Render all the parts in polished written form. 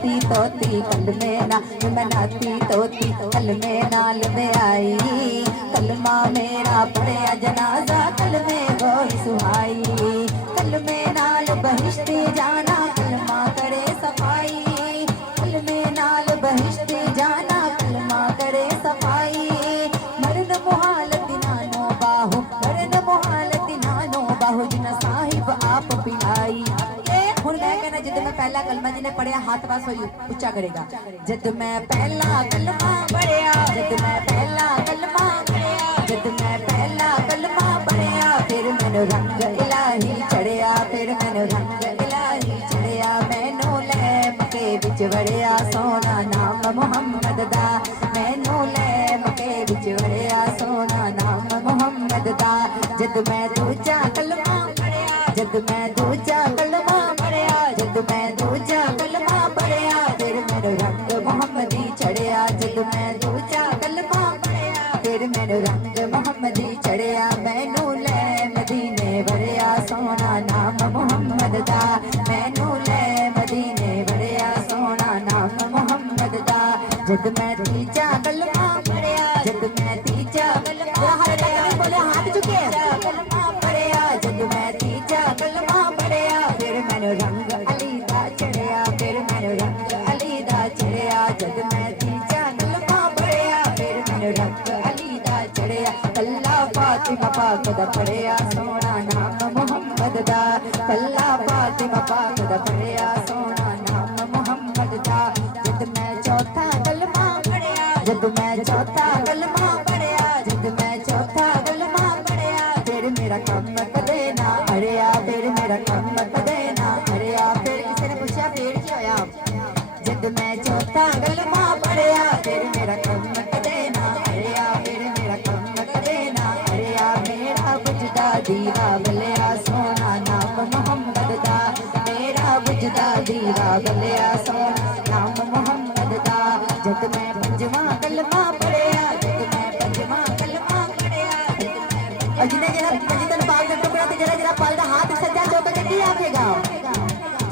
नाती तोती कलमे नाल में आई कलमा मेरा पढ़िया जनाजा कलमे गोई सुहाई कलमे नाल बहिश्ती जाना कलमा करे सफाई कलमे नाल बहिश्ती जाना कलमा करे सफाई मर्द मुहालत नानो बाहु जिना साहिब आप पिलाई ਹੁਣ ਮੈਂ कहना जद मैं पहला कलमा जिन्हें पढ़िया हाथ पास हो उच्चा करेगा जद मैं पहला कलमा पढ़िया जद मैं पहला कलमा पढ़िया जद मैं पहला कलमा पढ़िया फिर मैनू रंग इलाही चढ़िया फिर मैनू रंग इलाही चढ़िया मैनू लैम के विच वड़िया सोना नाम मुहम्मद दा मैनू लैम के विच वड़िया सोना नाम मुहम्मद दा जद मैं दूजा कलमा पढ़िया जद मैं दूजा कलमा जद मैं दूजा कलमा पढ़िया फिर मैनू रंग मुहम्मदी चढ़िया जद मैं दूजा कलमा पढ़िया फिर मैनू रंग मुहम्मदी चढ़िया मैनू लै मदीने वड़िया सोना नाम मुहम्मद दा मैनू लै मदीने वड़िया सोना नाम मुहम्मद दा जद मैं तीजा कलमा पढ़िया जद मैं तीजा कलमा बोले हाथ चुके कलमा पढ़िया जद मैं तीजा कलमा पढ़िया फिर मैनू रंग चढ़िया फिर मैनू रंग अली दा चढ़िया जद मैं तीजा कलमा पढ़िया फिर मैनू रंग अली दा चढ़िया कल्ला फातिमा पाक दा पढ़िया सोना नाम मुहम्मद दा कल्ला फातिमा पाक दा पढ़िया सोना नाम मुहम्मद दा जद मैं चौथा कलमा पढ़िया जद मैं चौथा कलमा पढ़िया जद मैं चौथा कलमा पढ़िया फिर मेरा कम कदे ना अड़िया फिर मेरा कम कदे ना अड़िया फिर जद मैं चौथा कलमा पढ़िया फिर मेरा कम कदे ना अड़िया फिर मेरा कम कदे ना अड़िया मेरा बुझदा दीवा बलिया सोना नाम मुहम्मद दा मेरा बुझदा दीवा बलिया सोना नाम मुहम्मद दा जद मैं पंजवा कलमा पढ़िया जद मैं पंजवा कलमा पढ़िया और जिन्हें जरा पंजतन पाक दा टुकड़ा ते जरा पालदा हाथ सज्जा चौका जल्दी आखेगा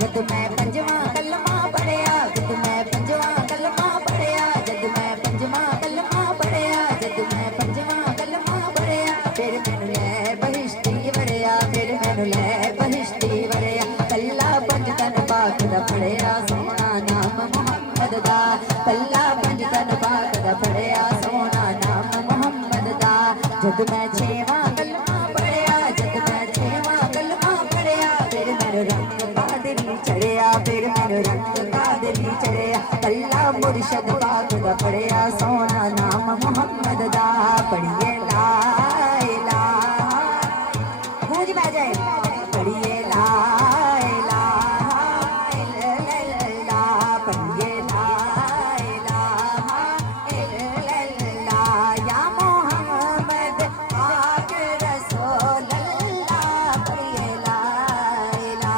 जद मैं पंजवा कलमा पढ़िया जद मैं पंजवा कलमा पढ़िया जद मैं पंजवा कलमा पढ़िया जद मैं पंजवा कलमा पढ़िया फिर मैनू लै बहिश्ती वड़िया फिर मैनू लै बहिश्ती वड़िया कल्ला पंजतन पाक दा पढ़िया सोना नाम मुहम्मद दा कल्ला पंजतन पाक दा पढ़िया सोना नाम मुहम्मद दा जद मैं छेवां कलमा पढ़िया जद मैं छेवां कलमा पढ़िया फिर मैनू रंग चढ़िया फिर मैनू रंग कादरी चढ़िया कल्ला मुर्शद पाक दा पढ़िया सो